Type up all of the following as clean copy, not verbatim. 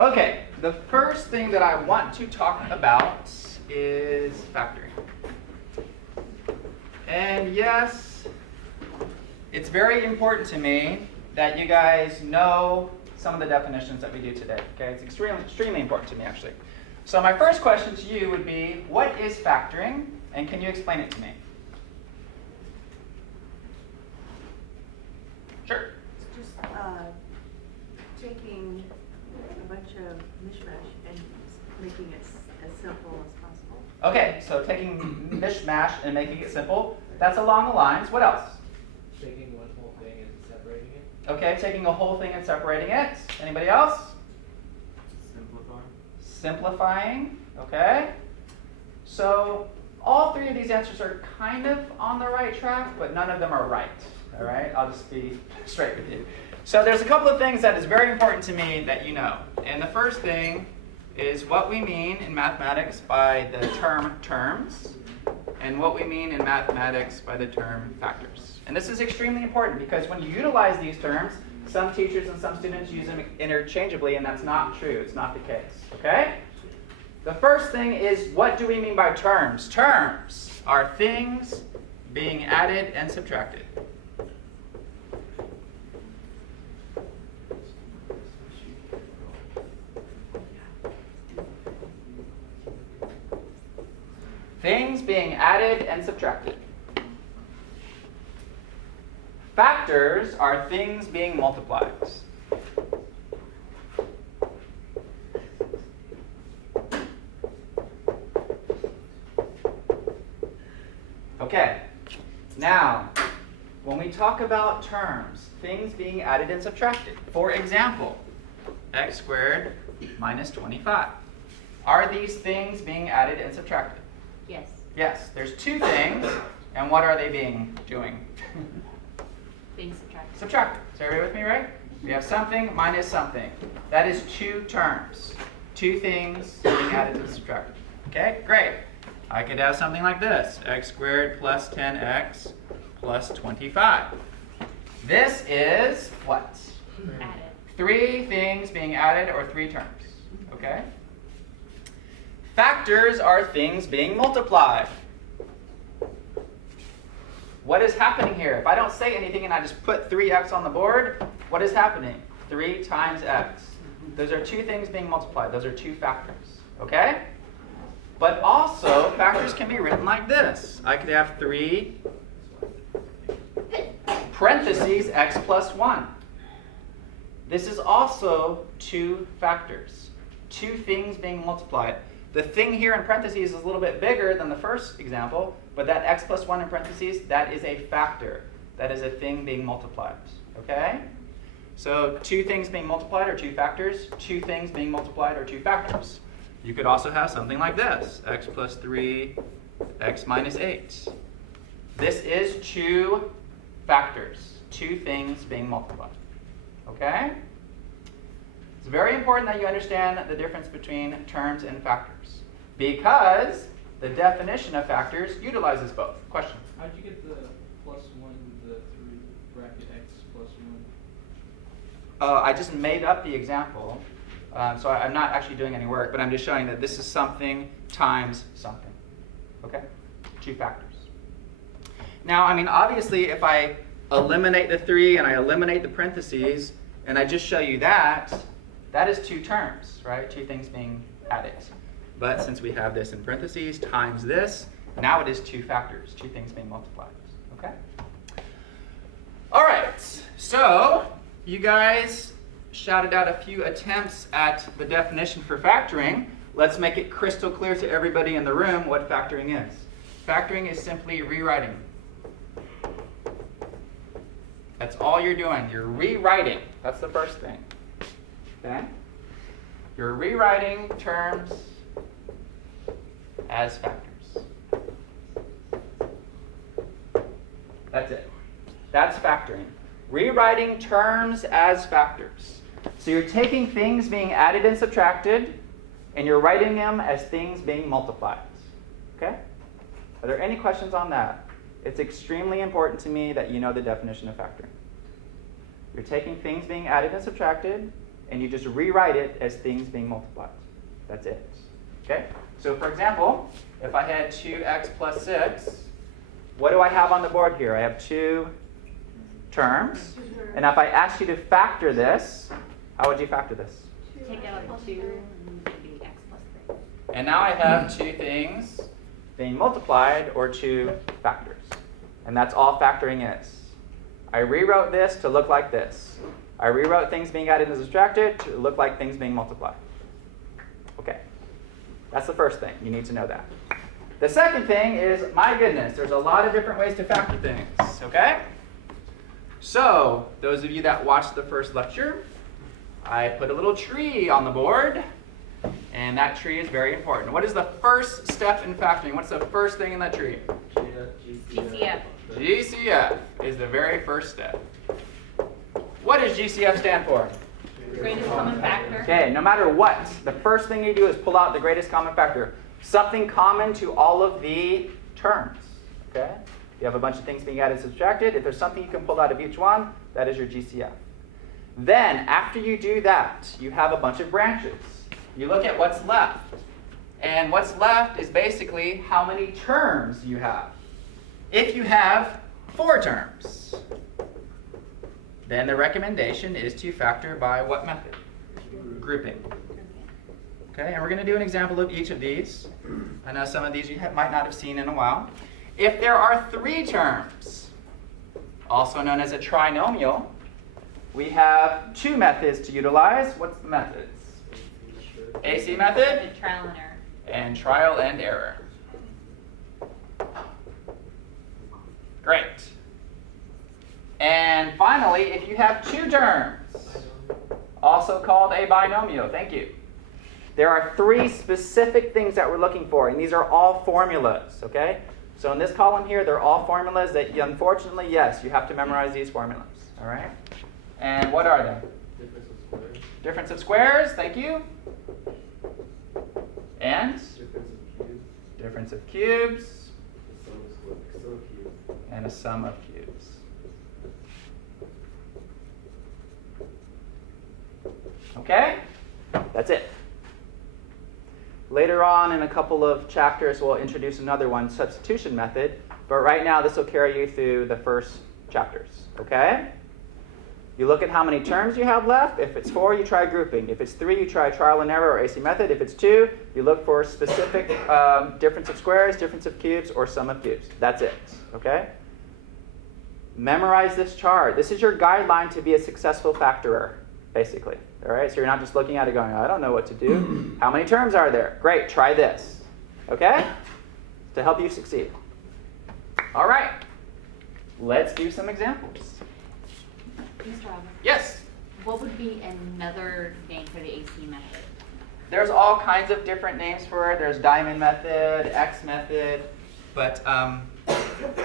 Okay, the first thing that I want to talk about is factoring. And yes, it's very important to me that you guys know some of the definitions that we do today. Okay, it's extremely important to me actually. So my first question to you would be, what is factoring, and can you explain it to me? Sure. It's just taking a bunch of mishmash and making it as simple as possible. Okay, so taking mishmash and making it simple, that's along the lines. What else? Taking one whole thing and separating it. Okay, taking a whole thing and separating it. Anybody else? Simplifying, okay. So all three of these answers are kind of on the right track, but none of them are right, all right? I'll just be straight with you. So there's a couple of things that is very important to me that you know. And the first thing is what we mean in mathematics by the term terms, and what we mean in mathematics by the term factors. And this is extremely important because when you utilize these terms, some teachers and some students use them interchangeably, and that's not true. It's not the case, okay? The first thing is, what do we mean by terms? Terms are things being added and subtracted. Things being added and subtracted. Factors are things being multiplied. Okay, now, when we talk about terms, things being added and subtracted, for example, x squared minus 25. Are these things being added and subtracted? Yes. Yes, there's two things, and what are they doing? Being subtracted. Subtracted. Is everybody with me, right? We have something minus something. That is two terms. Two things being added and subtracted. Okay, great. I could have something like this. X squared plus 10x plus 25. This is what? Added. Three things being added, or three terms. Okay? Factors are things being multiplied. What is happening here? If I don't say anything and I just put 3x on the board, what is happening? 3 times x. Those are two things being multiplied. Those are two factors. Okay? But also, factors can be written like this. I could have 3 parentheses x plus 1. This is also two factors. Two things being multiplied. The thing here in parentheses is a little bit bigger than the first example, but that x plus 1 in parentheses, that is a factor. That is a thing being multiplied. Okay? So two things being multiplied are two factors. Two things being multiplied are two factors. You could also have something like this, x plus 3, x minus 8. This is two factors, two things being multiplied. Okay? It's very important that you understand the difference between terms and factors, because the definition of factors utilizes both. Question? How did you get the plus 1 with the 3 bracket x plus 1? I just made up the example, so I'm not actually doing any work, but I'm just showing that this is something times something. Okay? Two factors. Now, I mean, obviously, if I eliminate the 3 and I eliminate the parentheses, and I just show you that, that is two terms, right? Two things being added. But since we have this in parentheses times this, now it is two factors, two things being multiplied. Okay? All right, so you guys shouted out a few attempts at the definition for factoring. Let's make it crystal clear to everybody in the room what factoring is. Factoring is simply rewriting. That's all you're doing. You're rewriting. That's the first thing. Okay? You're rewriting terms as factors. That's it. That's factoring. Rewriting terms as factors. So you're taking things being added and subtracted, and you're writing them as things being multiplied. Okay? Are there any questions on that? It's extremely important to me that you know the definition of factoring. You're taking things being added and subtracted, and you just rewrite it as things being multiplied. That's it. Okay? So for example, if I had 2x plus 6, what do I have on the board here? I have 2 terms. And if I asked you to factor this, how would you factor this? Take out a 2 and it'd be x plus 3. And now I have 2 things being multiplied, or 2 factors. And that's all factoring is. I rewrote this to look like this. I rewrote things being added and subtracted to look like things being multiplied. Okay. That's the first thing. You need to know that. The second thing is, my goodness, there's a lot of different ways to factor things. Okay? So, those of you that watched the first lecture, I put a little tree on the board. And that tree is very important. What is the first step in factoring? What's the first thing in that tree? GCF. GCF is the very first step. What does GCF stand for? Greatest common factor. Okay, no matter what, the first thing you do is pull out the greatest common factor. Something common to all of the terms. Okay? You have a bunch of things being added and subtracted. If there's something you can pull out of each one, that is your GCF. Then, after you do that, you have a bunch of branches. You look at what's left. And what's left is basically how many terms you have. If you have 4 terms, then the recommendation is to factor by what method? Grouping. Okay, and we're going to do an example of each of these. I know some of these you might not have seen in a while. If there are 3 terms, also known as a trinomial, we have 2 methods to utilize. What's the methods? AC method The trial and error. and trial and error. Great. And finally, if you have 2 terms, also called a binomial, thank you. There are 3 specific things that we're looking for, and these are all formulas, okay? So in this column here, they're all formulas that, unfortunately, yes, you have to memorize these formulas, all right? And what are they? Difference of squares. Difference of squares, thank you. And Difference of cubes. difference of cubes The sum of cubes. and a sum of cubes. Okay? That's it. Later on in a couple of chapters, we'll introduce another one, substitution method. But right now, this will carry you through the first chapters. Okay? You look at how many terms you have left. If it's 4, you try grouping. If it's 3, you try trial and error or AC method. If it's 2, you look for specific difference of squares, difference of cubes, or sum of cubes. That's it. Okay? Memorize this chart. This is your guideline to be a successful factorer, basically. All right? So you're not just looking at it going, I don't know what to do. How many terms are there? Great, try this. Okay? To help you succeed. All right. Let's do some examples. Mr. Robert, Yes? what would be another name for the AC method? There's all kinds of different names for it. There's diamond method, X method, but Is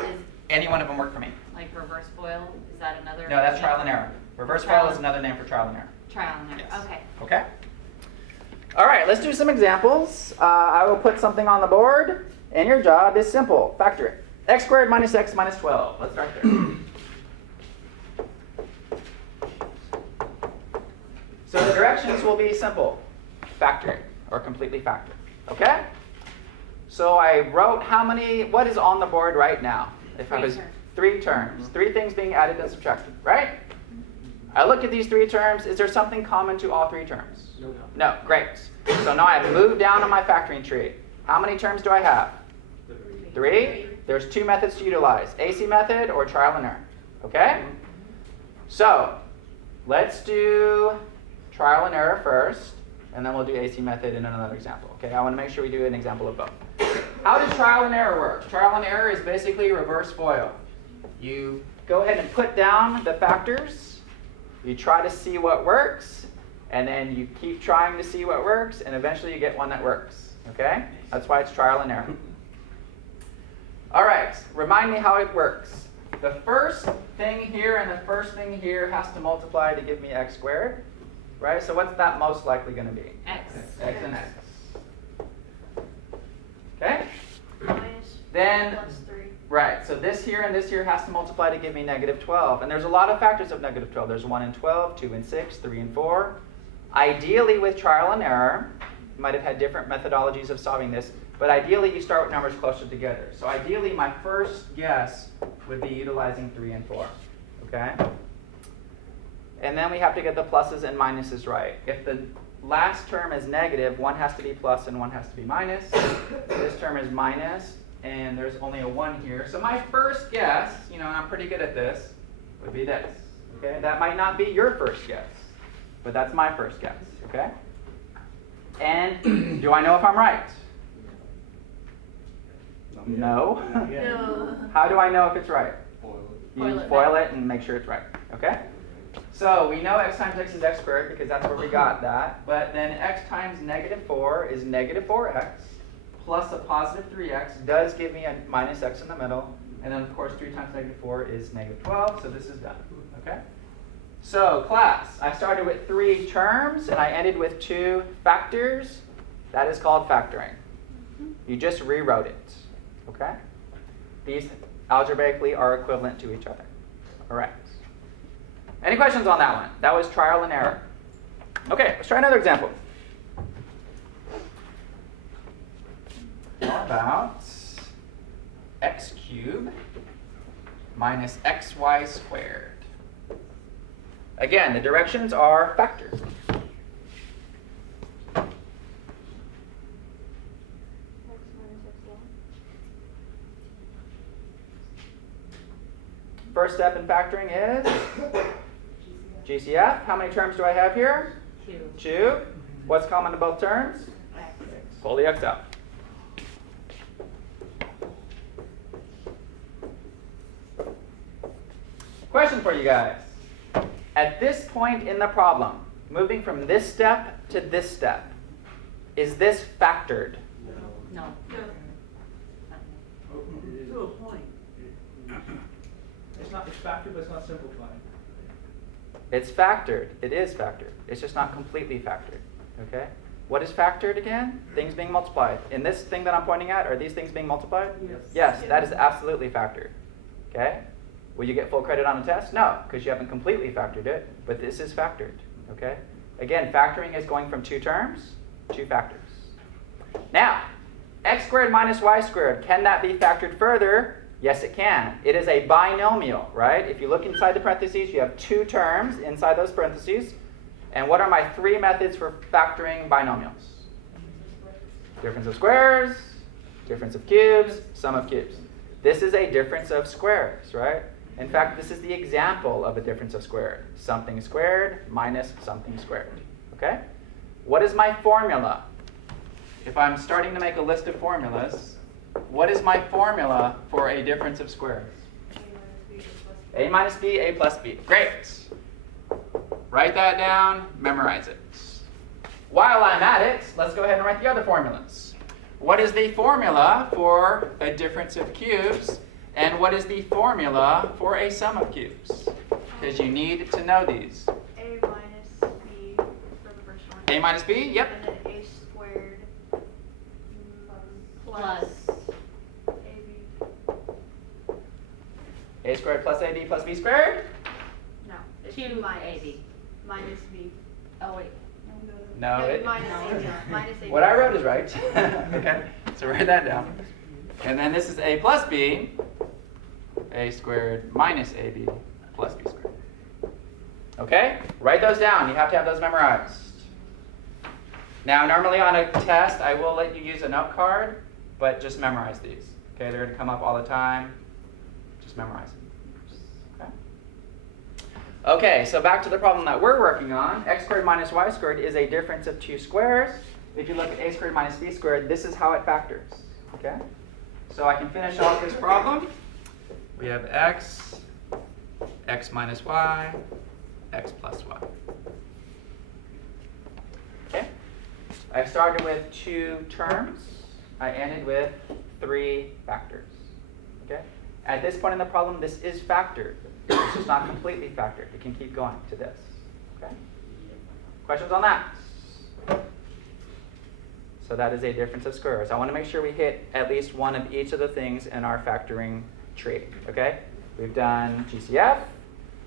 any one of them work for me. like reverse FOIL? Is that another? No, that's name? trial and error. Reverse Trial FOIL is and- another name for trial and error. Trial and error. Yes. Okay. Okay? All right, let's do some examples. I will put something on the board, and your job is simple. Factor it. X squared minus x minus 12. Let's start there. So the directions will be simple. Factor or completely factor. Okay? So I wrote what is on the board right now? If I 3 was terms. 3 terms. 3 things being added and subtracted, right? I look at these 3 terms. Is there something common to all 3 terms? No. No, great. So now I've moved down on my factoring tree. How many terms do I have? 3. There's 2 methods to utilize. AC method or trial and error. Okay? So, let's do trial and error first, and then we'll do AC method in another example. Okay, I want to make sure we do an example of both. How does trial and error work? Trial and error is basically reverse FOIL. You go ahead and put down the factors, you try to see what works, and then you keep trying to see what works, and eventually you get one that works. Okay? That's why it's trial and error. All right, remind me how it works. The first thing here and the first thing here has to multiply to give me x squared. Right? So what's that most likely going to be? X. X and x. Okay? Minus Then, plus 3. right, so this here and this here has to multiply to give me negative 12. And there's a lot of factors of negative 12. There's 1 and 12, 2 and 6, 3 and 4. Ideally, with trial and error, you might have had different methodologies of solving this, but ideally you start with numbers closer together. So ideally, my first guess would be utilizing 3 and 4. Okay? And then we have to get the pluses and minuses right. If the last term is negative, one has to be plus and one has to be minus. This term is minus, and there's only a 1 here. So my first guess, and I'm pretty good at this, would be this. Okay? That might not be your first guess, but that's my first guess. Okay? And do I know if I'm right? No. No. How do I know if it's right? You Foil it foil back. it and make sure it's right. Okay? So we know x times x is x squared because that's where we got that. But then x times negative 4 is negative 4x plus a positive 3x does give me a minus x in the middle. And then, of course, 3 times negative 4 is negative 12. So this is done. Okay? So class, I started with 3 terms and I ended with 2 factors. That is called factoring. You just rewrote it. Okay? These algebraically are equivalent to each other. All right. Any questions on that one? That was trial and error. Okay, let's try another example. How about x cubed minus xy squared? Again, the directions are factors. First step in factoring is GCF. How many terms do I have here? 2. 2. What's common to both terms? Pull the x out. Question for you guys. At this point in the problem, moving from this step to this step, is this factored? No. To a point. It's factored, but it's not simplified. It's factored. It is factored. It's just not completely factored. Okay? What is factored again? Things being multiplied. In this thing that I'm pointing at, are these things being multiplied? Yes. Yes, that is absolutely factored. Okay? Will you get full credit on a test? No, because you haven't completely factored it, but this is factored. Okay? Again, factoring is going from 2 terms, 2 factors. Now, x squared minus y squared, can that be factored further? Yes, it can. It is a binomial, right? If you look inside the parentheses, you have 2 terms inside those parentheses. And what are my 3 methods for factoring binomials? Difference of squares, difference of cubes, sum of cubes. This is a difference of squares, right? In fact, this is the example of a difference of squared. Something squared minus something squared. Okay? What is my formula? If I'm starting to make a list of formulas, what is my formula for a difference of squares? A minus b, a plus b. Great. Write that down, memorize it. While I'm at it, let's go ahead and write the other formulas. What is the formula for a difference of cubes? And what is the formula for a sum of cubes? Because you need to know these. A minus b for the first one. A minus b, yep. And then a squared Plus. ab. A squared plus ab plus b squared? No, it's 2 minus. AB. Minus b. Oh, wait. No, No, it, minus no. ab. Minus ab. what I wrote is right. Okay, so write that down. And then this is a plus b, a squared minus ab plus b squared. Okay, write those down. You have to have those memorized. Now, normally on a test, I will let you use a note card, but just memorize these. Okay, they're going to come up all the time. Just memorize them. Okay. Okay, so back to the problem that we're working on. X squared minus y squared is a difference of 2 squares. If you look at a squared minus b squared, this is how it factors. Okay? So I can finish off this problem. We have x, x minus y, x plus y. Okay? I started with 2 terms. I ended with 3 factors. Okay? At this point in the problem, this is factored. It's just not completely factored. We can keep going to this. Okay? Questions on that? So that is a difference of squares. I want to make sure we hit at least one of each of the things in our factoring tree. Okay? We've done GCF.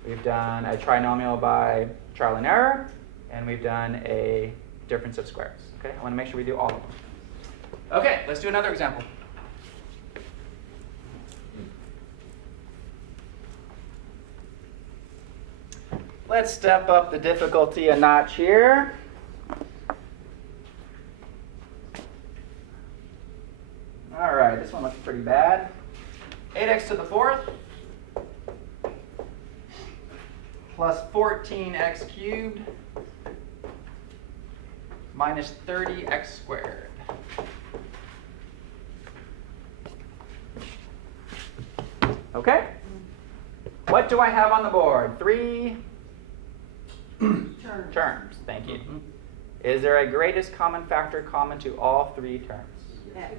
We've done a trinomial by trial and error. and we've done a difference of squares. Okay, I want to make sure we do all of them. Okay, let's do another example. Let's step up the difficulty a notch here. All right, this one looks pretty bad. 8x to the fourth plus 14x cubed minus 30x squared. Okay? What do I have on the board? 3 terms. Thank you. Is there a greatest common factor common to all 3 terms? X.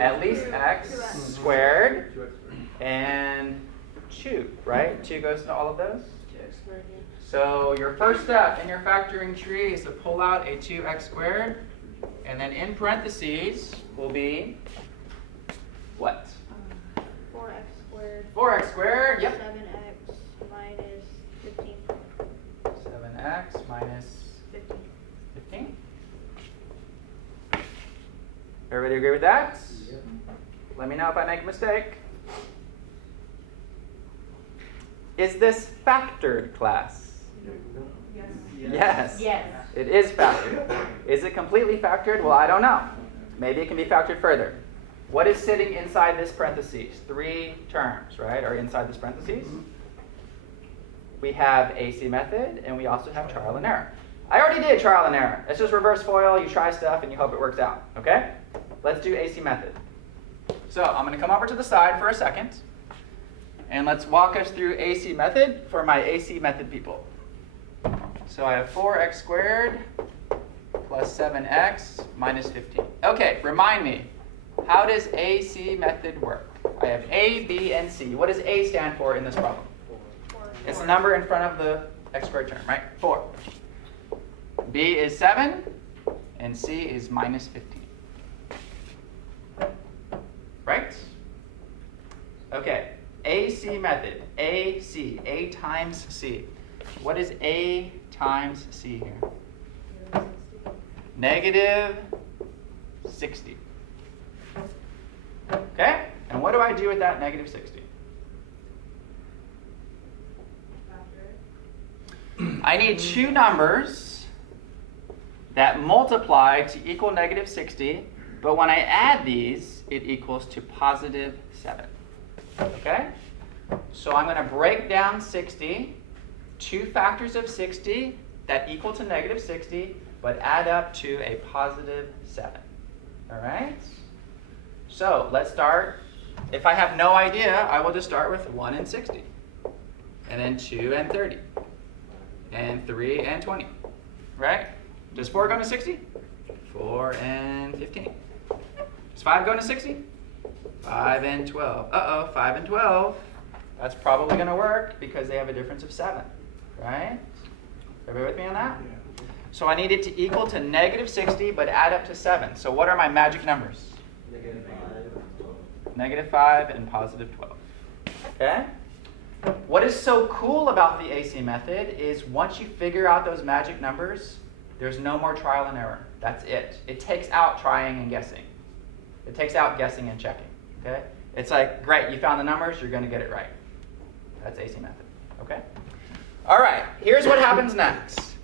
At least x squared and 2, right? 2 goes to all of those? So your first step in your factoring tree is to pull out a 2x squared, and then in parentheses will be what? 4x squared. 4x squared, yep. 7x minus 15. 7x minus 15. 15. Everybody agree with that? Yep. Let me know if I make a mistake. Is this factored, class? Yes. Yes. It is factored. Is it completely factored? Well, I don't know. Maybe it can be factored further. What is sitting inside this parentheses? 3 terms, right, are inside this parentheses. We have AC method, and we also have trial and error. I already did trial and error. It's just reverse FOIL. You try stuff, and you hope it works out. Okay? Let's do AC method. So I'm going to come over to the side for a second, and let's walk us through AC method for my AC method people. So I have 4x squared plus 7x minus 15. Okay, remind me, how does AC method work? I have A, B, and C. What does A stand for in this problem? 4. It's the number in front of the x squared term, right? 4. B is 7, and C is minus 15. Right? Okay, AC method, AC, A times C. What is A times C here? Negative 60. Okay? And what do I do with that negative 60? I need 2 numbers that multiply to equal negative 60, but when I add these, it equals to positive 7. Okay? So I'm going to break down 60, 2 factors of 60 that equal to negative 60, but add up to a positive 7. All right? So let's start. If I have no idea, I will just start with 1 and 60, and then 2 and 30, and 3 and 20. Right? Does 4 go to 60? 4 and 15. Does 5 go to 60? 5 and 12. Uh-oh, 5 and 12. That's probably going to work because they have a difference of 7. Right? Everybody with me on that? So I need it to equal to negative 60, but add up to 7. So what are my magic numbers? Negative 5 and positive 12. Okay? What is so cool about the AC method is once you figure out those magic numbers, there's no more trial and error. That's it. It takes out trying and guessing. It takes out guessing and checking. Okay? It's like, great, you found the numbers, you're going to get it right. That's AC method. Okay? All right, here's what happens next.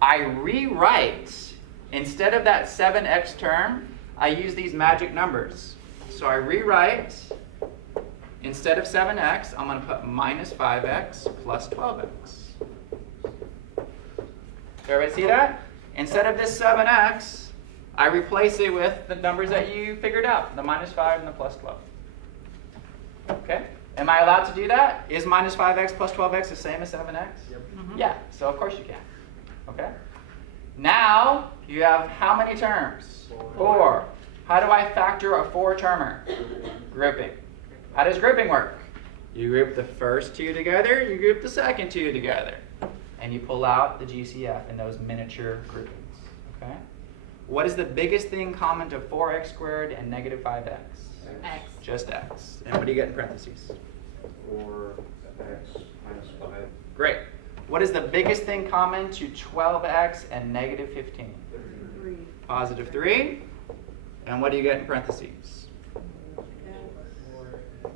I rewrite, instead of that 7x term, I use these magic numbers. So I rewrite, instead of 7x, I'm going to put minus 5x plus 12x. Everybody see that? Instead of this 7x, I replace it with the numbers that you figured out, the minus 5 and the plus 12. Okay? Am I allowed to do that? Is minus 5x plus 12x the same as 7x? Yep. Yeah, so of course you can. Okay? Now, you have how many terms? 4. How do I factor a 4-termer? Grouping. How does grouping work? You group the first 2 together, you group the second 2 together. And you pull out the GCF in those miniature groupings. Okay? What is the biggest thing common to 4x squared and negative 5x? X. Just x. And what do you get in parentheses? 4x minus 5. Great. What is the biggest thing common to 12x and negative 15? 3. Positive 3. And what do you get in parentheses? X.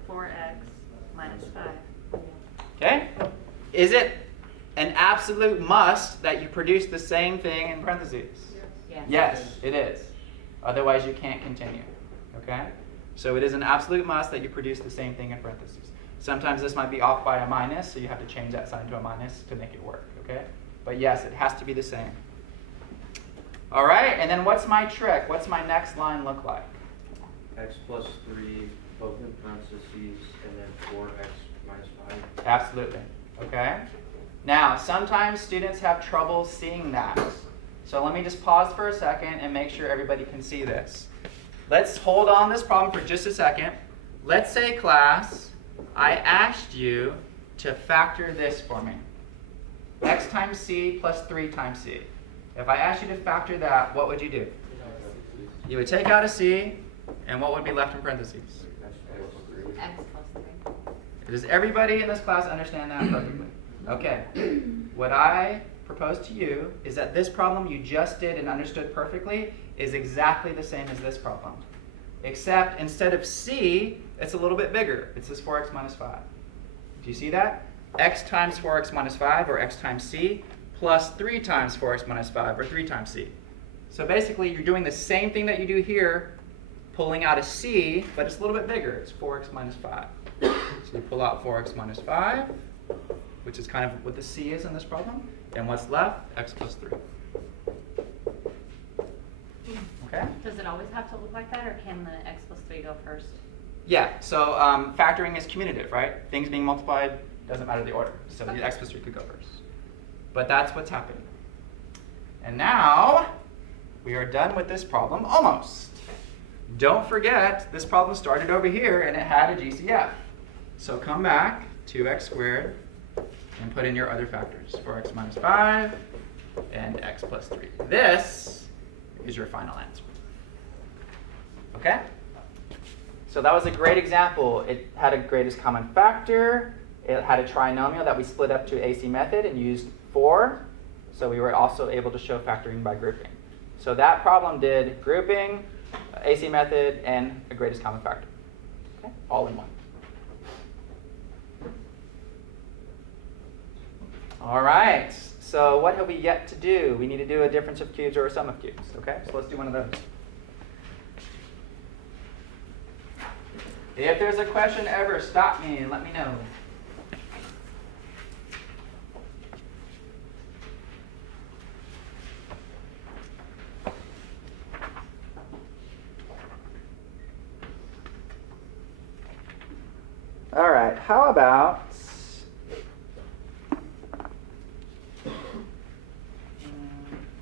4x minus 5. Okay? Is it an absolute must that you produce the same thing in parentheses? Yes. Yes, it is. Otherwise, you can't continue. Okay? So it is an absolute must that you produce the same thing in parentheses. Sometimes this might be off by a minus, so you have to change that sign to a minus to make it work. Okay? But yes, it has to be the same. All right, and then what's my trick? What's my next line look like? X plus 3, both in parentheses, and then 4x minus 5. Absolutely. Okay? Now, sometimes students have trouble seeing that. So let me just pause for a second and make sure everybody can see this. Let's hold on this problem for just a second. Let's say, class, I asked you to factor this for me. X times C plus 3 times C. If I asked you to factor that, what would you do? You would take out a C, and what would be left in parentheses? X plus 3. Does everybody in this class understand that perfectly? Okay. What I propose to you is that this problem you just did and understood perfectly is exactly the same as this problem. Except instead of C, it's a little bit bigger. It's this 4x minus 5. Do you see that? X times 4x minus 5, or X times C, plus 3 times 4x minus 5, or 3 times C. So basically, you're doing the same thing that you do here, pulling out a C, but it's a little bit bigger. It's 4x minus 5. So you pull out 4x minus 5, which is kind of what the C is in this problem. And what's left? X plus 3. Okay? Does it always have to look like that, or can the x plus 3 go first? Yeah, so factoring is commutative, right? Things being multiplied doesn't matter the order. So the x plus 3 could go first. But that's what's happening. And now, we are done with this problem, almost. Don't forget, this problem started over here, and it had a GCF. So come back, 2x squared, and put in your other factors, 4x minus 5, and x plus 3. This is your final answer. Okay? So that was a great example. It had a greatest common factor. It had a trinomial that we split up to AC method and used 4. So we were also able to show factoring by grouping. So that problem did grouping, AC method, and a greatest common factor. Okay? All in one. All right, so what have we yet to do? We need to do a difference of cubes or a sum of cubes, okay? So let's do one of those. If there's a question ever, stop me and let me know. All right, how about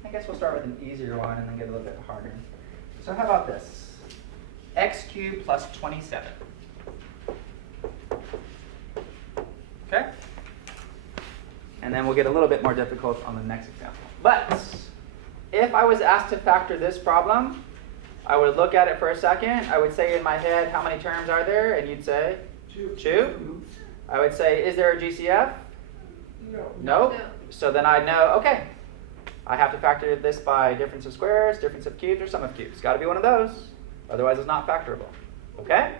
I guess we'll start with an easier one and then get a little bit harder. So how about this? X cubed plus 27. Okay? And then we'll get a little bit more difficult on the next example. But if I was asked to factor this problem, I would look at it for a second. I would say in my head, how many terms are there? And you'd say? 2. I would say, is there a GCF? No. Nope. So then I'd know, okay, I have to factor this by difference of squares, difference of cubes, or sum of cubes. It's got to be one of those. Otherwise, it's not factorable. Okay?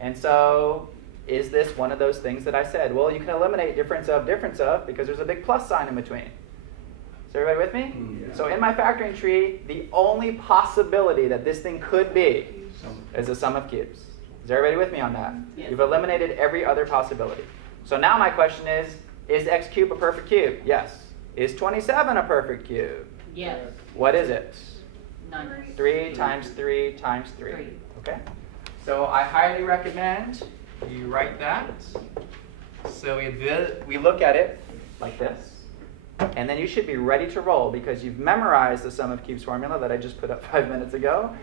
And so, is this one of those things that I said? Well, you can eliminate difference of because there's a big plus sign in between. Is everybody with me? Yeah. So in my factoring tree, the only possibility that this thing could be is a sum of cubes. Is everybody with me on that? Yes. You've eliminated every other possibility. So now my question is x cubed a perfect cube? Yes. Is 27 a perfect cube? Yes. What is it? None. 3 times 3 times 3. 3. Okay? So I highly recommend you write that. So we look at it like this. And then you should be ready to roll because you've memorized the sum of cubes formula that I just put up 5 minutes ago.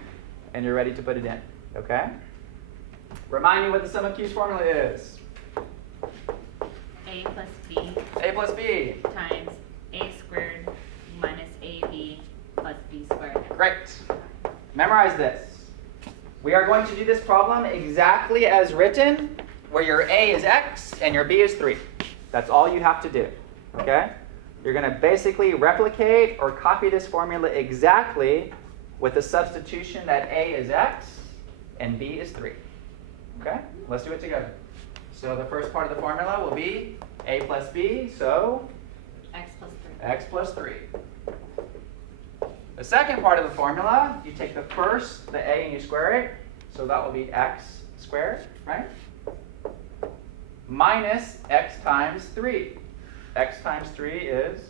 And you're ready to put it in. Okay? Remind me what the sum of cubes formula is. A plus B A plus B. times A squared minus AB plus B squared. Great. Memorize this. We are going to do this problem exactly as written, where your A is x and your B is 3. That's all you have to do. Okay? You're going to basically replicate or copy this formula exactly with the substitution that a is x and b is 3. Okay? Let's do it together. So the first part of the formula will be a plus b, so X plus 3. x plus 3. The second part of the formula, you take the first, the a, and you square it. So that will be x squared, right? Minus x times 3. X times 3 is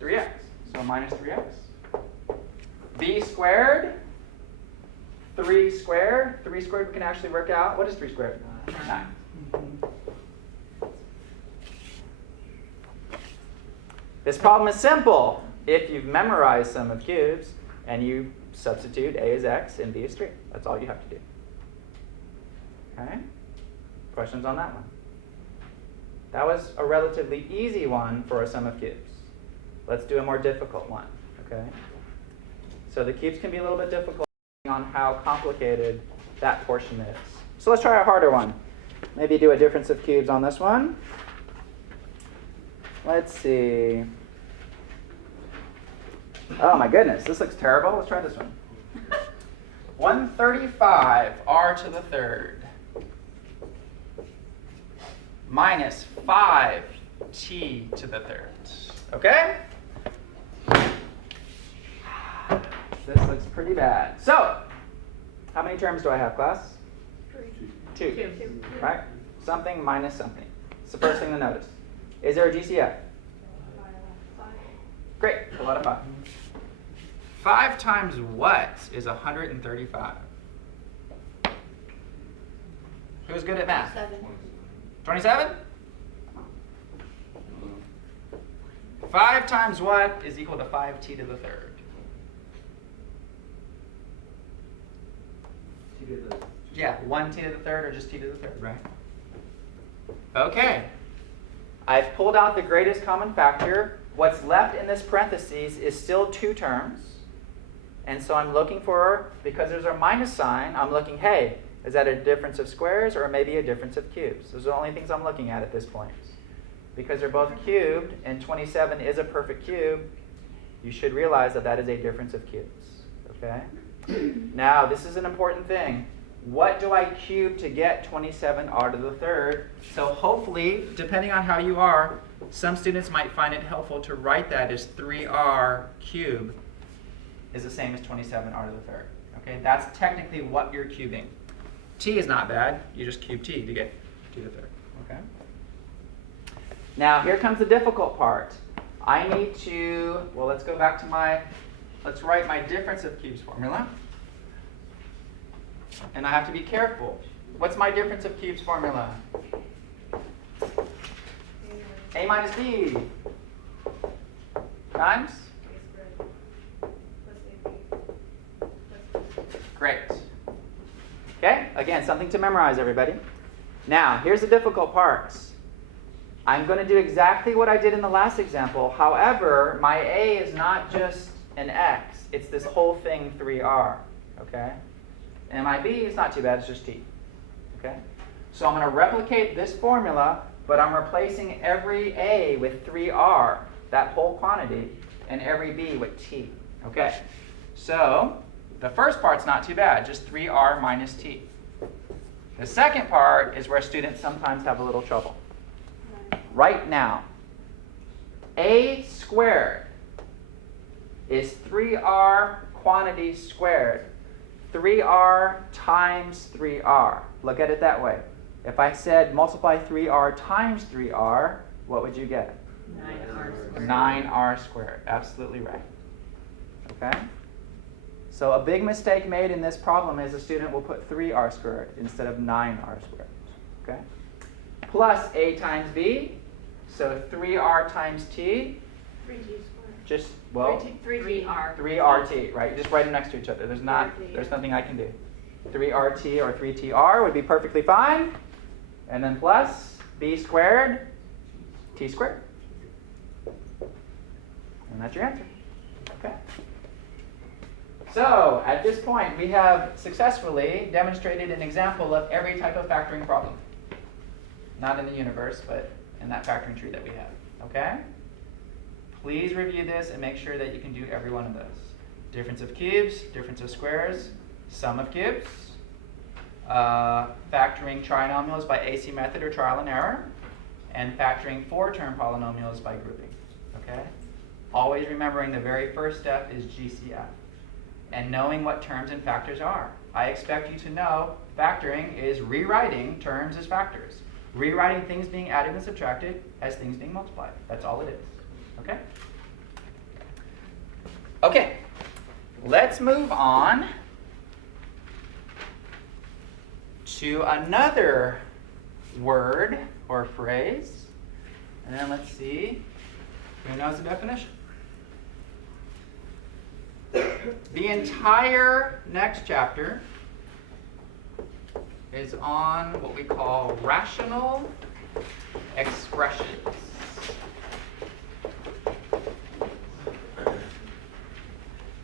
3x. So minus 3x. B squared, 3 squared. 3 squared we can actually work out. What is 3 squared? 9. This problem is simple if you've memorized sum of cubes and you substitute a is x and b is 3. That's all you have to do. Okay? Questions on that one? That was a relatively easy one for a sum of cubes. Let's do a more difficult one. Okay? So the cubes can be a little bit difficult depending on how complicated that portion is. So let's try a harder one. Maybe do a difference of cubes on this one. Let's see. Oh my goodness, this looks terrible. Let's try this one. 135 r to the third minus 5t to the third. Okay? This looks pretty bad. So, how many terms do I have, class? 2. Two. Right? Something minus something. It's the first thing to notice. Is there a GCF? Great, a lot of 5. 5 times what is 135? Who's good at math? 27? 5 times what is equal to 5t to the third? Yeah, 1t to the third or just t to the third, right? Okay. I've pulled out the greatest common factor. What's left in this parentheses is still 2 terms. And so I'm looking for, because there's a minus sign, I'm looking, hey, is that a difference of squares or maybe a difference of cubes? Those are the only things I'm looking at this point. Because they're both cubed and 27 is a perfect cube, you should realize that that is a difference of cubes. Okay? Now, this is an important thing. What do I cube to get 27r to the third? So hopefully, depending on how you are, some students might find it helpful to write that as 3r cubed is the same as 27r to the third. Okay, that's technically what you're cubing. T is not bad. You just cube t to get t to the third. Okay. Now here comes the difficult part. I need to, well, let's go back to let's write my difference of cubes formula. And I have to be careful. What's my difference of cubes formula? A minus b times? Great. Okay, again, something to memorize, everybody. Now, here's the difficult parts. I'm going to do exactly what I did in the last example. However, my a is not just an x. It's this whole thing, 3r. Okay? And my b is not too bad. It's just t. Okay? So I'm going to replicate this formula, but I'm replacing every a with 3r, that whole quantity, and every b with t. Okay? So the first part's not too bad, just 3r minus t. The second part is where students sometimes have a little trouble. Right now, a squared is 3r quantity squared. 3r times 3r. Look at it that way. If I said multiply 3r times 3r, what would you get? 9r squared. 9r squared. Absolutely right. Okay? So a big mistake made in this problem is a student will put 3r squared instead of 9r squared. Okay? Plus a times b. So 3r times t. 3g squared. Just, well, 3r. 3rt, right? Just write them next to each other. There's nothing I can do. 3rt or 3tr would be perfectly fine. And then plus b squared, t squared. And that's your answer. Okay. So, at this point, we have successfully demonstrated an example of every type of factoring problem. Not in the universe, but in that factoring tree that we have. Okay? Please review this and make sure that you can do every one of those. Difference of cubes, difference of squares, sum of cubes, factoring trinomials by AC method or trial and error, and factoring 4-term polynomials by grouping. Okay? Always remembering the very first step is GCF and knowing what terms and factors are. I expect you to know factoring is rewriting terms as factors. Rewriting things being added and subtracted as things being multiplied. That's all it is. Okay? Okay. Let's move on to another word or phrase. And let's see who knows the definition. The entire next chapter is on what we call rational expressions.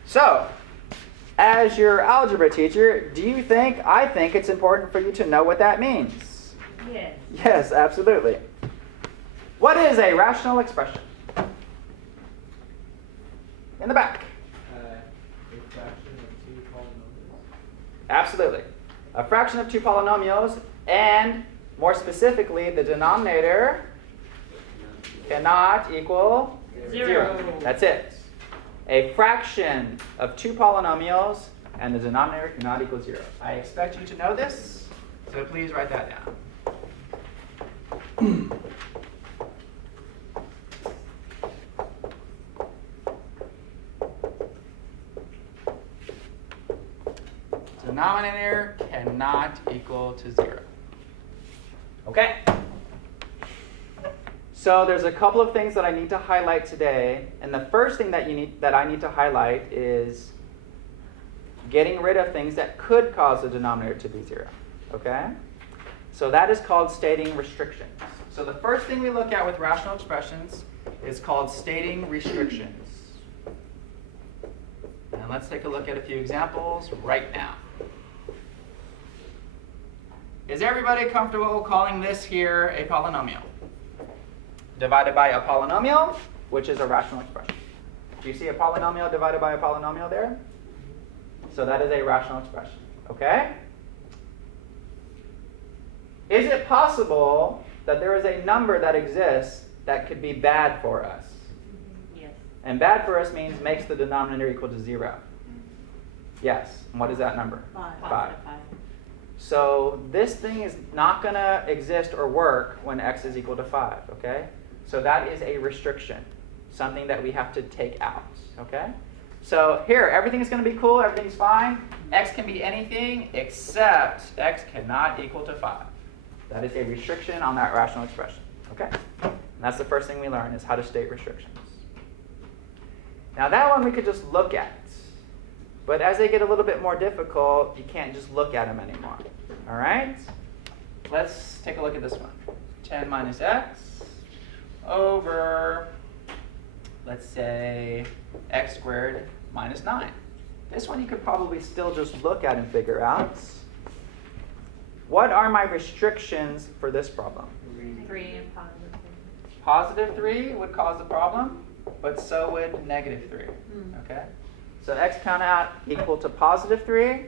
So, as your algebra teacher, I think it's important for you to know what that means? Yes. Yes, absolutely. What is a rational expression? In the back. A fraction of 2 polynomials. Absolutely. A fraction of 2 polynomials, and more specifically, the denominator cannot equal Zero. That's it. A fraction of 2 polynomials, and the denominator cannot equal 0. I expect you to know this, so please write that down. Denominator cannot equal to 0. Okay. So there's a couple of things that I need to highlight today, and the first thing that I need to highlight is getting rid of things that could cause the denominator to be 0. Okay? So that is called stating restrictions. So the first thing we look at with rational expressions is called stating restrictions. And let's take a look at a few examples right now. Is everybody comfortable calling this here a polynomial? Divided by a polynomial, which is a rational expression. Do you see a polynomial divided by a polynomial there? So that is a rational expression. Okay? Is it possible that there is a number that exists that could be bad for us? Yes. And bad for us means makes the denominator equal to 0. Yes. And what is that number? 5. 5. So this thing is not going to exist or work when x is equal to 5, okay? So that is a restriction, something that we have to take out, okay? So here, everything is going to be cool, everything's fine. X can be anything except x cannot equal to 5. That is a restriction on that rational expression, okay? And that's the first thing we learn, is how to state restrictions. Now that one we could just look at. But as they get a little bit more difficult, you can't just look at them anymore. All right? Let's take a look at this one. 10 minus x over, let's say, x squared minus 9. This one you could probably still just look at and figure out. What are my restrictions for this problem? 3 and positive. Positive 3 would cause the problem, but so would negative 3. Okay? So x cannot equal to positive 3,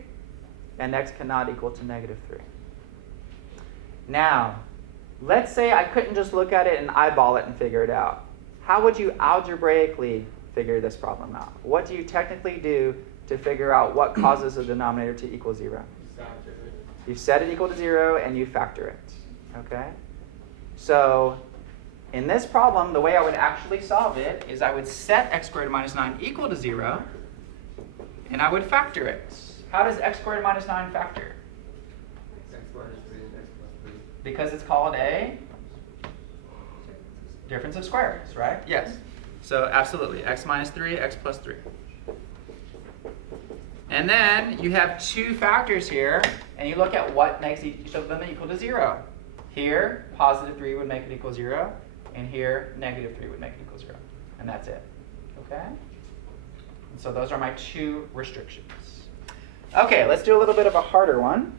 and x cannot equal to negative 3. Now, let's say I couldn't just look at it and eyeball it and figure it out. How would you algebraically figure this problem out? What do you technically do to figure out what causes the denominator to equal 0? You set it equal to 0 and you factor it. Okay? So in this problem, the way I would actually solve it is I would set x squared minus 9 equal to 0, and I would factor it. How does x squared minus 9 factor? X minus 3 is x plus 3. Because it's called a difference of squares, right? Yes. So absolutely, x minus 3, x plus 3. And then you have 2 factors here, and you look at what makes each of them equal to 0. Here, positive 3 would make it equal 0, and here, negative 3 would make it equal 0. And that's it. Okay? And so those are my 2 restrictions. Okay, let's do a little bit of a harder one.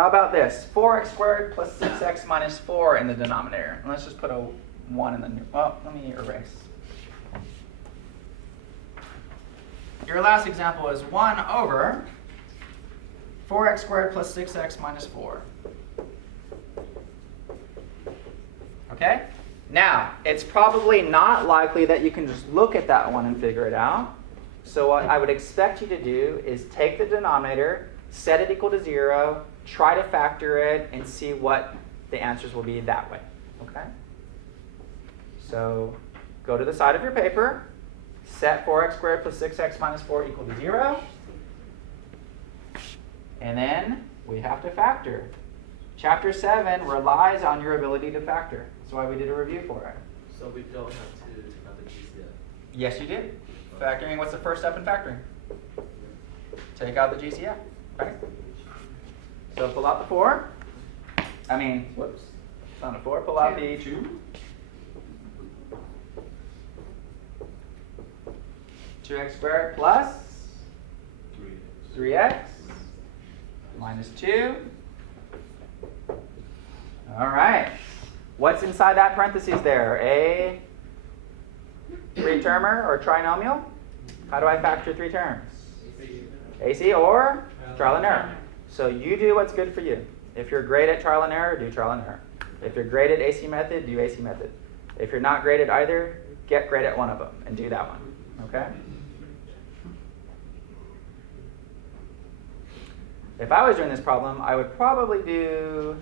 How about this? 4x squared plus 6x minus 4 in the denominator. And let's just put a 1 in the new. Well, let me erase. Your last example is 1 over 4x squared plus 6x minus 4. Okay? Now, it's probably not likely that you can just look at that one and figure it out. So what I would expect you to do is take the denominator, set it equal to 0, try to factor it, and see what the answers will be that way. Okay? So go to the side of your paper, set 4x squared plus 6x minus 4 equal to 0. And then we have to factor. Chapter 7 relies on your ability to factor. That's why we did a review for it. So we don't have to take out the GCF. Yes, you did. Factoring, what's the first step in factoring? Take out the GCF, right? So pull out the 4. Whoops. It's not a 4. Pull out the 2. 2x squared plus 3x minus 2. All right. What's inside that parentheses there? A 3-termer or trinomial? How do I factor 3 terms? AC or trial and error. So you do what's good for you. If you're great at trial and error, do trial and error. If you're great at AC method, do AC method. If you're not great at either, get great at one of them and do that one. Okay? If I was doing this problem, I would probably do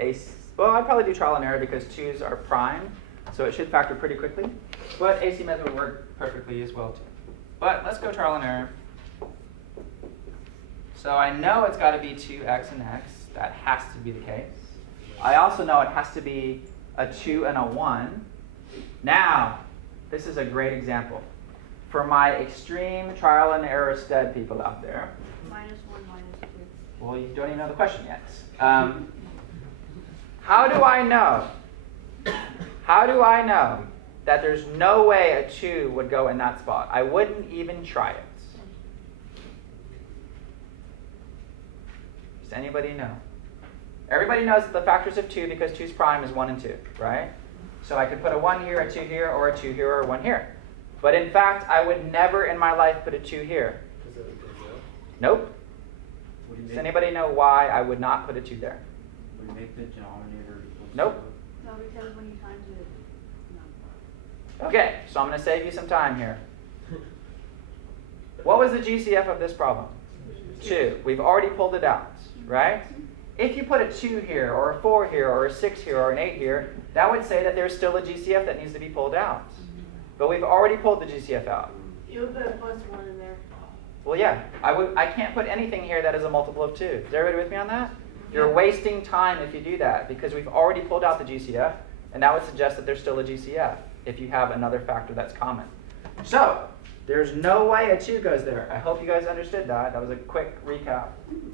I'd probably do trial and error because 2's are prime, so it should factor pretty quickly. But AC method would work perfectly as well too. But let's go trial and error. So I know it's got to be 2x and x. That has to be the case. I also know it has to be a 2 and a 1. Now, this is a great example. For my extreme trial and error stud people out there, -1, -2. well, you don't even know the question yet. How do I know? How do I know that there's no way a 2 would go in that spot? I wouldn't even try it. Does anybody know? Everybody knows that the factors of 2 because 2's prime is 1 and 2, right? So I could put a 1 here, a 2 here, or a 2 here, or a 1 here. But in fact, I would never in my life put a 2 here. Is it equal to 0? Nope. Would you Does make, anybody know why I would not put a 2 there? would you make the denominator equal to Nope. 0? No, because when you times it, no. Okay, so I'm going to save you some time here. What was the GCF of this problem? 2. We've already pulled it out, right? If you put a 2 here, or a 4 here, or a 6 here, or an 8 here, that would say that there's still a GCF that needs to be pulled out. But we've already pulled the GCF out. You would put a +1 in there. Well, yeah, I can't put anything here that is a multiple of 2. Is everybody with me on that? You're wasting time if you do that, because we've already pulled out the GCF, and that would suggest that there's still a GCF if you have another factor that's common. So, there's no way a 2 goes there. I hope you guys understood that. That was a quick recap.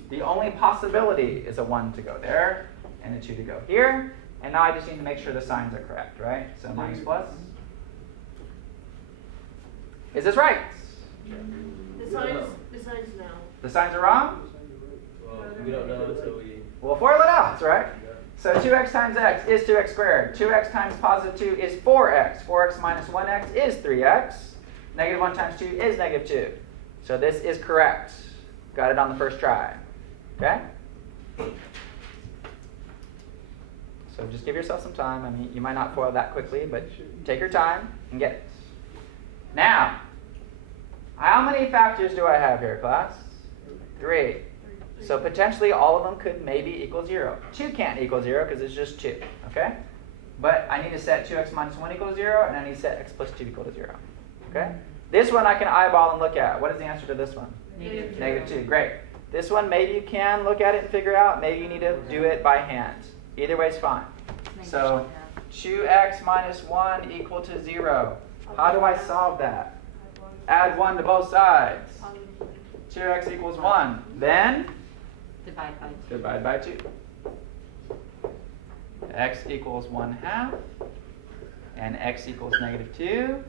The only possibility is a 1 to go there, and a 2 to go here. And now I just need to make sure the signs are correct, right? So minus plus. Is this right? The signs no. The signs are wrong? Well, we don't know until we... We'll FOIL it out, right? So 2x times x is 2x squared. 2x times positive 2 is 4x. 4x minus 1x is 3x. Negative 1 times 2 is negative 2. So this is correct. Got it on the first try. Okay? So just give yourself some time. I mean, you might not FOIL that quickly, but take your time and get it. Now, how many factors do I have here, class? 3. So potentially all of them could maybe equal 0. 2 can't equal 0 because it's just 2. Okay? But I need to set 2x minus 1 equals 0, and I need to set x plus 2 equal to 0. Okay? This one I can eyeball and look at. What is the answer to this one? Negative 2. Negative 2. Great. This one maybe you can look at it and figure out. Maybe you need to do it by hand. Either way is fine. So 2x minus 1 equal to 0. How do I solve that? Add 1 to both sides. 2x equals 1. Then Divide by 2. divide by 2. X equals 1/2. And x equals negative 2.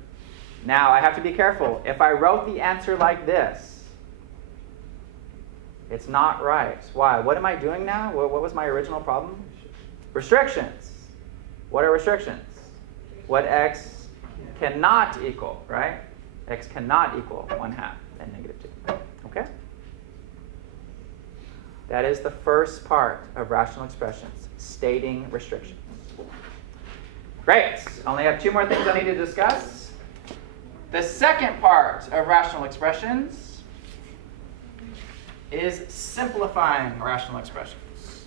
Now I have to be careful. If I wrote the answer like this, It's not right. Why? What am I doing now? What was my original problem? Restrictions. What are restrictions? What x cannot equal, right? X cannot equal 1/2 and -2. Okay? That is the first part of rational expressions, stating restrictions. Great. Only have 2 more things I need to discuss. The second part of rational expressions is simplifying rational expressions.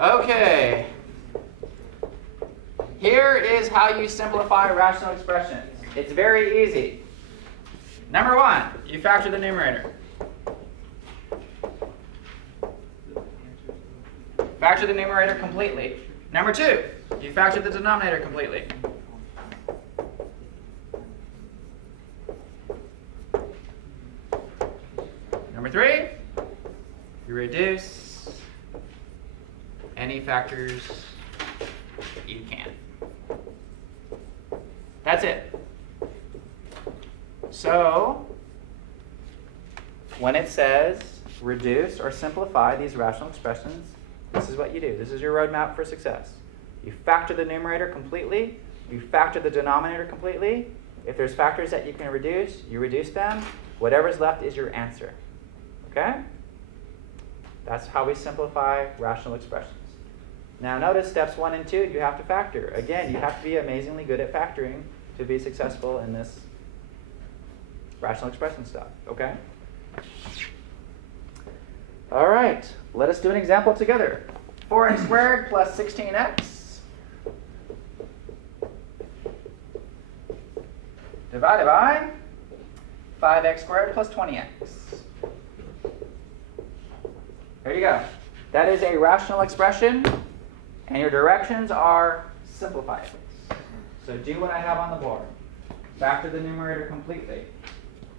Okay. Here is how you simplify rational expressions. It's very easy. Number 1, you factor the numerator. Factor the numerator completely. Number 2, you factor the denominator completely. Number 3, you reduce any factors you can. That's it. So, when it says reduce or simplify these rational expressions, this is what you do. This is your roadmap for success. You factor the numerator completely. You factor the denominator completely. If there's factors that you can reduce, you reduce them. Whatever's left is your answer. Okay? That's how we simplify rational expressions. Now notice steps 1 and 2, you have to factor. Again, you have to be amazingly good at factoring to be successful in this rational expression stuff. Okay? All right, let us do an example together. 4x squared plus 16x divided by 5x squared plus 20x. There you go. That is a rational expression, and your directions are simplify it. So do what I have on the board. Factor the numerator completely.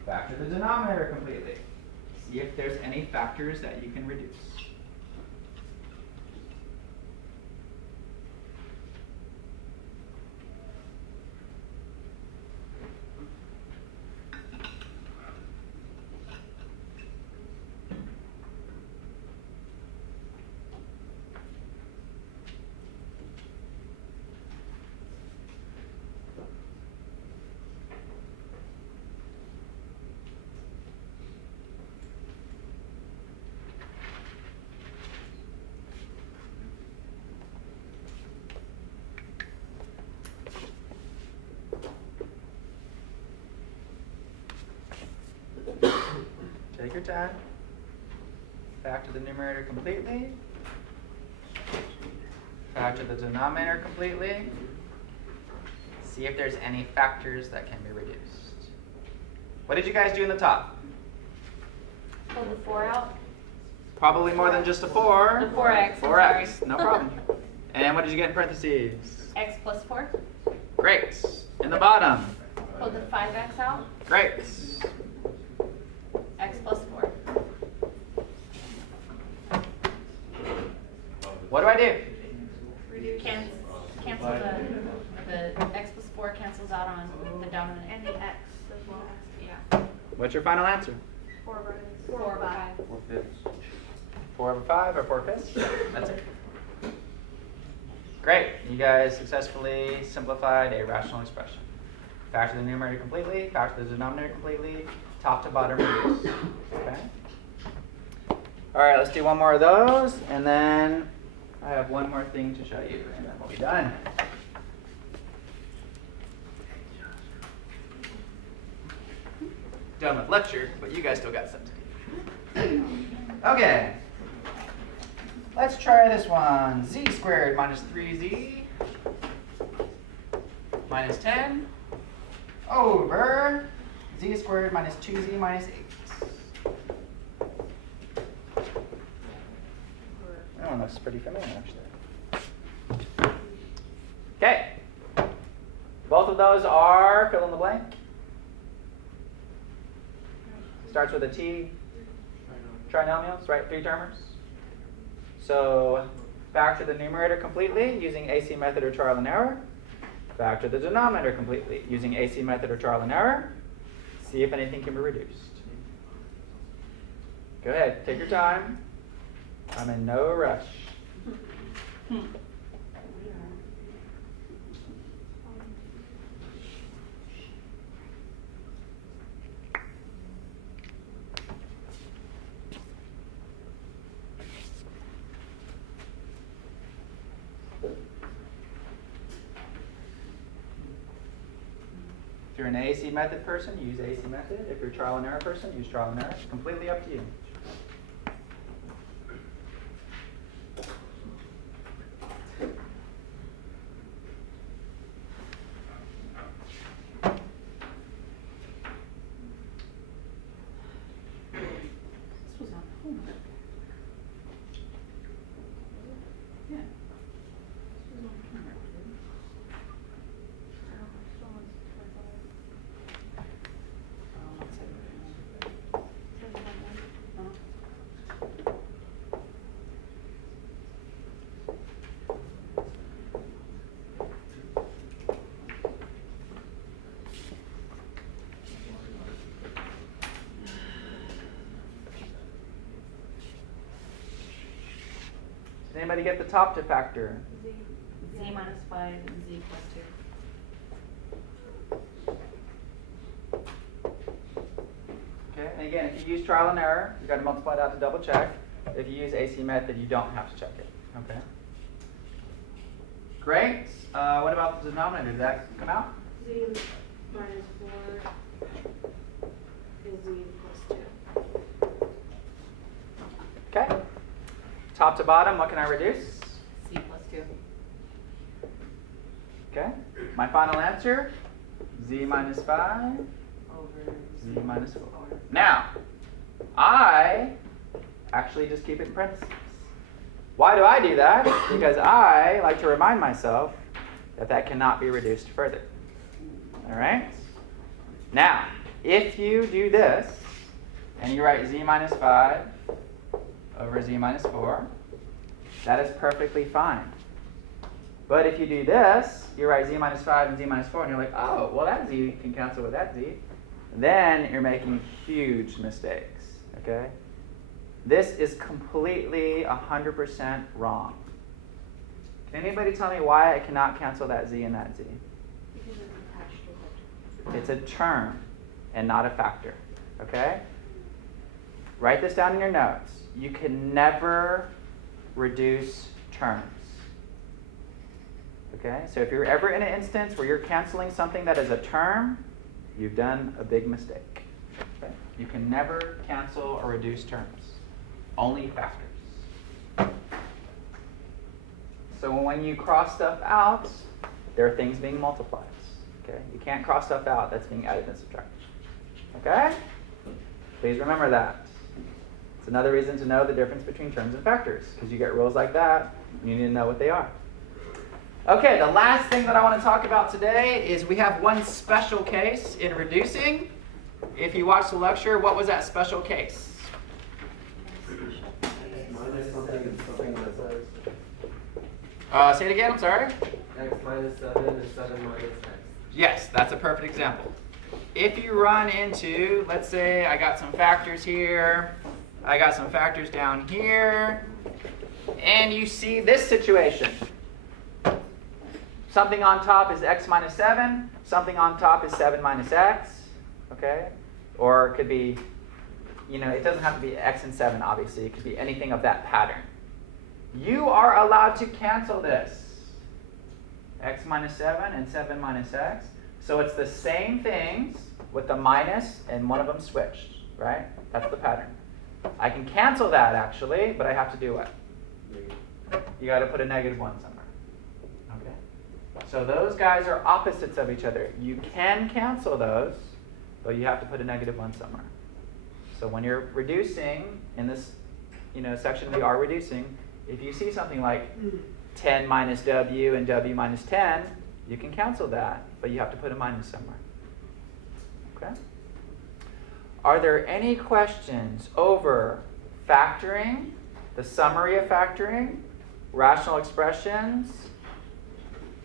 Factor the denominator completely. See if there's any factors that you can reduce. Take your time. Factor the numerator completely. Factor the denominator completely. See if there's any factors that can be reduced. What did you guys do in the top? Pull the 4 out. Probably more than just a 4. The 4x, I'm 4x, sorry. no problem. And what did you get in parentheses? X plus 4. Great. In the bottom. Pull the 5x out. Great. X plus 4. What do I do? Cancel the x plus 4 cancels out on the dominant. And the X as well. Yeah. What's your final answer? 4 4 over 5. 4/5. 4 over 5 or 4/5? That's it. Great. You guys successfully simplified a rational expression. Factor the numerator completely, factor the denominator completely, top to bottom reduce. Okay? All right, let's do one more of those, and then I have one more thing to show you, and then we'll be done. Done with lecture, but you guys still got stuff to do. Okay. Let's try this one. Z squared minus 3z minus 10 over z squared minus 2z minus 8. That one looks pretty familiar, actually. Okay. Both of those are fill in the blank. Starts with a T. Trinomial. Trinomials, right? 3-termers. So factor the numerator completely using AC method or trial and error. Factor the denominator completely using AC method or trial and error. See if anything can be reduced. Go ahead, take your time. I'm in no rush. If you're an AC method person, use AC method. If you're a trial and error person, use trial and error. It's completely up to you. This was on homework. Yeah. This was on homework. Did anybody get the top to factor? Z minus 5 and Z plus 2. Okay, and again, if you use trial and error, you got to multiply it out to double check. If you use AC method, you don't have to check it. Okay. Great. What about the denominator? Did that come out? Z minus 4 is Z plus 2. Okay. Top to bottom, what can I reduce? Z plus 2. Okay. My final answer, Z minus 5, Over Z minus 4. Now, I actually just keep it in parentheses. Why do I do that? Because I like to remind myself that that cannot be reduced further. All right? Now, if you do this, and you write Z minus 5 over Z minus 4, that is perfectly fine. But if you do this, you write Z minus 5 and Z minus 4, and you're like, oh, well, that Z can cancel with that Z. Then you're making huge mistakes, okay? This is completely 100% wrong. Can anybody tell me why I cannot cancel that Z and that Z? because it's attached to it. It's a term and not a factor, okay? Write this down in your notes. You can never reduce terms. Okay, so if you're ever in an instance where you're canceling something that is a term, you've done a big mistake. Okay? You can never cancel or reduce terms, only factors. So when you cross stuff out, there are things being multiplied. Okay, you can't cross stuff out that's being added and subtracted. Okay, please remember that. It's another reason to know the difference between terms and factors, because you get rules like that, you need to know what they are. Okay, the last thing that I want to talk about today is we have one special case in reducing. If you watched the lecture, what was that special case? Minus something and something minus Say it again, I'm sorry. x minus 7 and 7 minus x. Yes, that's a perfect example. If you run into, let's say I got some factors here, I got some factors down here, and you see this situation. Something on top is x minus 7, something on top is 7 minus x, okay? Or it could be, it doesn't have to be x and 7, obviously. It could be anything of that pattern. You are allowed to cancel this. X minus 7 and 7 minus x. So it's the same things with the minus and one of them switched, right? That's the pattern. I can cancel that actually, but I have to do what? You got to put a -1 somewhere. Okay? So those guys are opposites of each other. You can cancel those, but you have to put a -1 somewhere. So when you're reducing in this, section we are reducing, if you see something like 10 minus w and w minus 10, you can cancel that, but you have to put a minus somewhere. Okay? Are there any questions over factoring, the summary of factoring, rational expressions?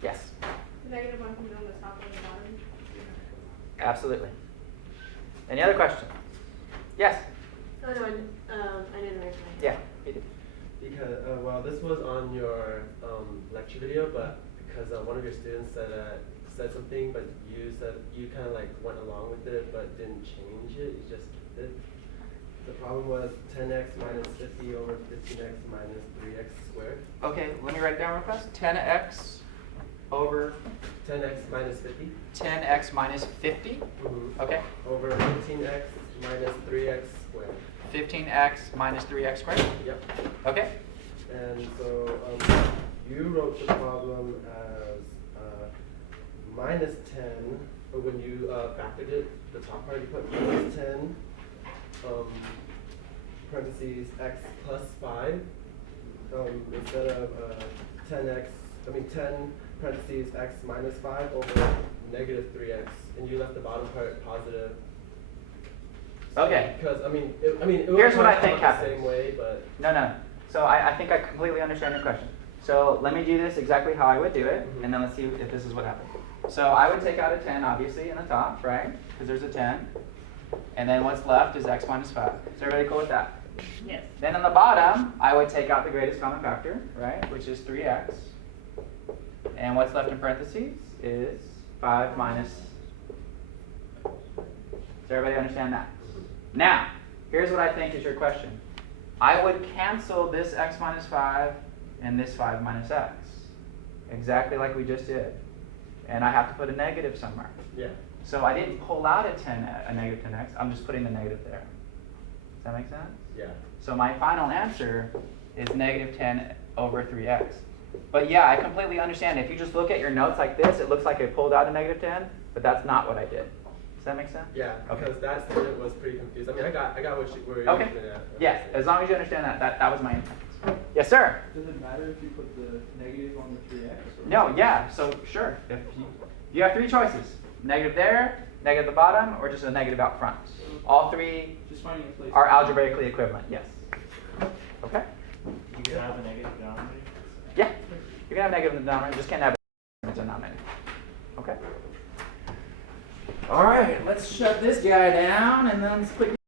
Yes, The negative one can go on the top or the bottom. absolutely. Any other questions? Yes, Oh, no, I didn't raise my hand. yeah, you did. Because, well, this was on your lecture video, but because one of your students said something, but you said you kind of like went along with it, but didn't change it. You just kept it. The problem was 10x minus 50 over 15x minus 3x squared. Okay, let me write it down real fast. 10x over 10x minus 50. 10x minus 50. Mm-hmm. Okay. Over 15x minus 3x squared. 15x minus 3x squared. Yep. Okay. And so you wrote the problem as minus 10, but when you factored it, the top part you put minus 10, parentheses x plus 5, instead of 10 parentheses x minus 5 over negative 3x, and you left the bottom part positive. Okay. Because it would Here's what I come think out the happens. same way, but No. So I think I completely understand your question. So let me do this exactly how I would do it, and then let's see if this is what happens. So I would take out a 10, obviously, in the top, right? Because there's a 10. And then what's left is x minus 5. Is everybody cool with that? Yes. Then on the bottom, I would take out the greatest common factor, right? Which is 3x. And what's left in parentheses is 5 minus. Does everybody understand that? Now, here's what I think is your question. I would cancel this x minus 5 and this 5 minus x. Exactly like we just did. And I have to put a negative somewhere. yeah. So I didn't pull out a negative 10x. I'm just putting the negative there. Does that make sense? Yeah. So my final answer is negative 10 over 3x. But yeah, I completely understand. If you just look at your notes like this, it looks like I pulled out a negative 10, but that's not what I did. Does that make sense? Yeah, Okay. because that statement was pretty confused. I mean, I got where you're Okay. getting at. Yes, as long as you understand that was my intent. Yes, sir? Does it matter if you put the negative on the 3x? Or No, yeah, so sure. If you have three choices. Negative there, negative at the bottom, or just a negative out front. All three Just finding a place. are algebraically equivalent, yes. Okay? You can have a negative denominator. Yeah, you can have negative in the denominator, just can't have a denominator. Okay? All right, let's shut this guy down and then let's quickly